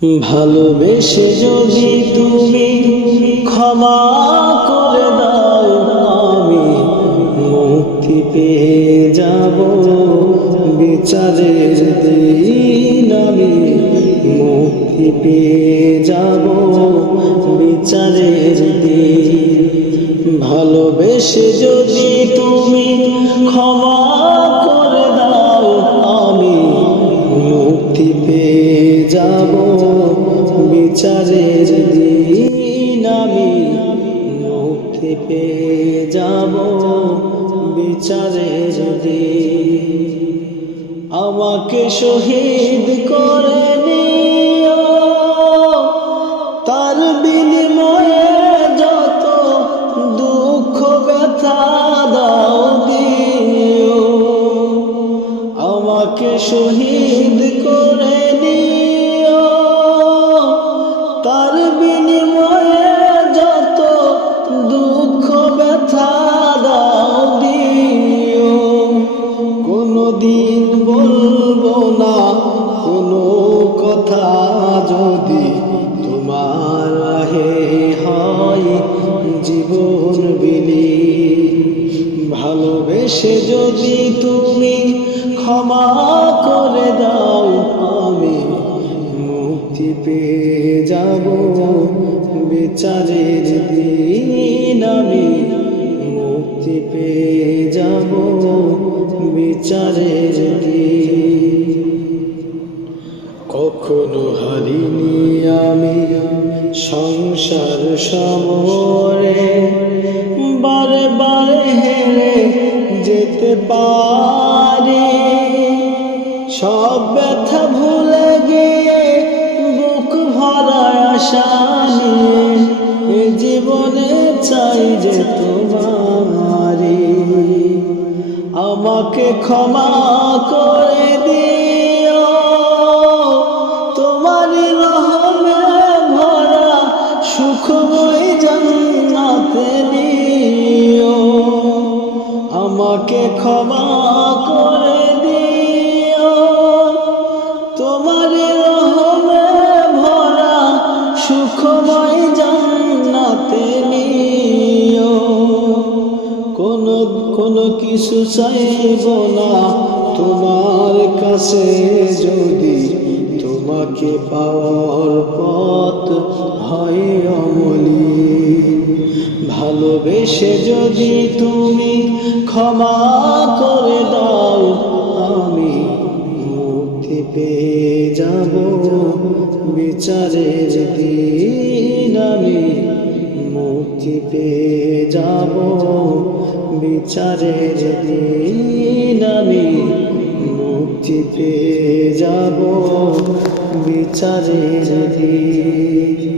ভালোবেসে যদি তুমি ক্ষমা করে দাও, আমি মুক্তি পেয়ে যাব বিচারের দিন। আমি মুক্তি পেয়ে যাব বিচারের দিন। ভালোবেসে যদি তুমি ক্ষমা করে দাও, আমি মুক্তি পেয়ে যাব বিচারের দিন। আমি মুক্তি পেয়ে যাব বিচারের দিন। আমাকে শহীদ করে নিও, তার বিনিময়ে যত দুঃখ ব্যথা দাও দিও। আমাকে শহীদ করে নিও, তার বিনিময়ে যত দুঃখ ব্যথা দাও দিও। কোনদিন বলবো না কোনো কথা যদি তোমার রাহে হয় জীবন বিলি। ভালোবেসে যদি তুমি ক্ষমা করে দাও, আমি মুক্তি পেয়ে যাব বিচারের দিন। আমি মুক্তি পেয়ে যাব বিচারের দিন। কখনো হারিনি আমি সংসার সমরে, বারে বারে হেরে যেতে পারি। সব ব্যথা ভুলে গিয়ে বুক ভরা আশা নিয়ে এ জীবনে চাই যে তোমারি। আমাকে ক্ষমা করে দিও, তোমারি রহমে ভরা সুখময় জান্নাতে নিও। আমাকে ক্ষমা করে দিও, তোমারি রহমে ভরা সুখময় জান্নাতে নিও। কোনো কিছু চাইব না তোমার কাছে, যদি তোমাকে পাওয়ার পথ হয় অমলিন। ভালোবেসে যদি তুমি ক্ষমা করে দাও, আমি মুক্তি পেয়ে যাব বিচারের দিন। আমি মুক্তি পেয়ে যাব বিচারের দিন। আমি মুক্তি পেয়ে যাব বিচারের দিন।